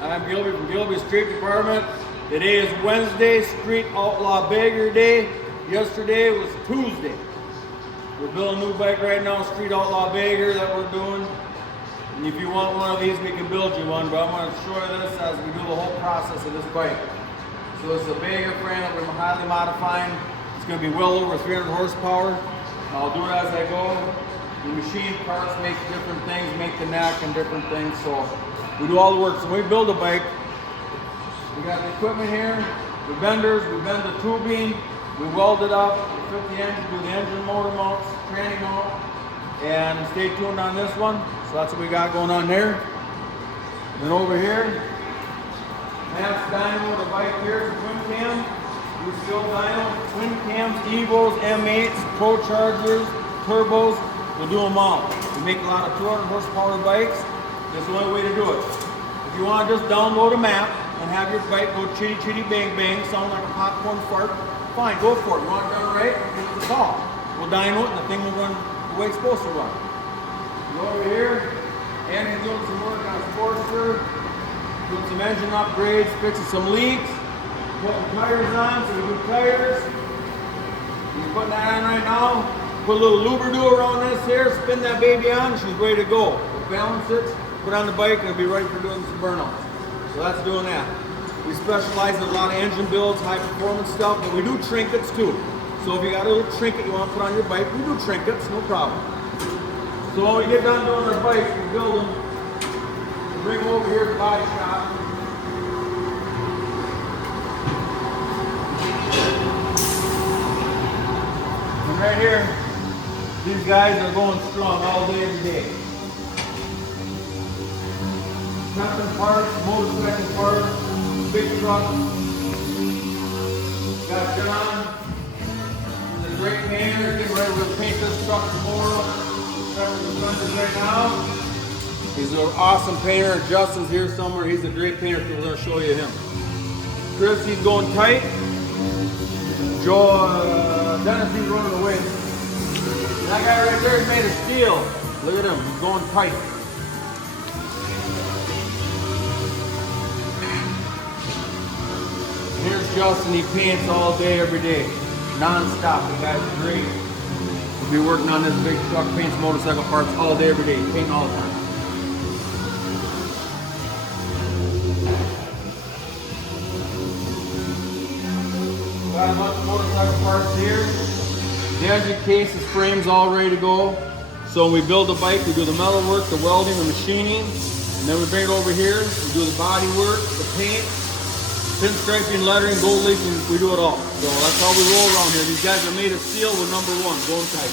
I'm Gilby from Gilby Street Department. Today is Wednesday, Street Outlaw Bagger Day. Yesterday was Tuesday. We're building a new bike right now, Street Outlaw Bagger, that we're doing. And if you want one of these, we can build you one, but I'm going to show you this as we do the whole process of this bike. So it's a bagger frame that we're highly modifying. It's going to be well over 300 horsepower. I'll do it as I go. The machine parts make different things, make the neck and different things, so we do all the work. So when we build a bike, we got the equipment here, the benders, we bend the tubing, we weld it up, we fit the engine, do the engine motor mounts, tranny mount, and stay tuned on this one. So that's what we got going on there. Then over here, Matt's Dyno, the bike here, it's a twin cam. We still Dyno, twin cams, Evos, M8s, ProChargers, turbos. We'll do them all. We make a lot of 200 horsepower bikes. That's the only way to do it. If you want to just download a map and have your bike go chitty chitty bang bang, sound like a popcorn fart, fine, go for it. You want it done right? Give us a call. We'll dyno it and the thing will run the way it's supposed to run. Go over here. Andy's doing some work on his Forester, doing some engine upgrades, fixing some leaks, putting tires on, so we do tires. He's putting that on right now. Put a little lubrido around this here, spin that baby on, and she's ready to go. We'll balance it, put on the bike, and it'll be ready for doing some burnouts. So that's doing that. We specialize in a lot of engine builds, high performance stuff, but we do trinkets too. So if you got a little trinket you want to put on your bike, we do trinkets, no problem. So when we get done doing our bikes, we build them, we bring them over here to the body shop. And right here, these guys are going strong all day, every day. Custom parts, motorcycle parts, big trucks. Got John, he's a great painter, getting ready to paint this truck tomorrow. Right now. He's an awesome painter. Justin's here somewhere. He's a great painter, so we're going to show you him. Chris, he's going tight. Joe, Dennis, he's running away. That guy right there is made of steel. Look at him, he's going tight. Here's Justin, he paints all day, every day. Non-stop, the guy's great. We'll be working on this big truck, paints motorcycle parts all day, every day, painting all the time. Got a bunch of motorcycle parts here. The engine cases, frames all ready to go. So when we build the bike, we do the metal work, the welding, the machining, and then we bring it over here, we do the body work, the paint, pinstriping, lettering, gold leafing, we do it all. So that's how we roll around here. These guys are made of steel, we're #1, Goin Tight.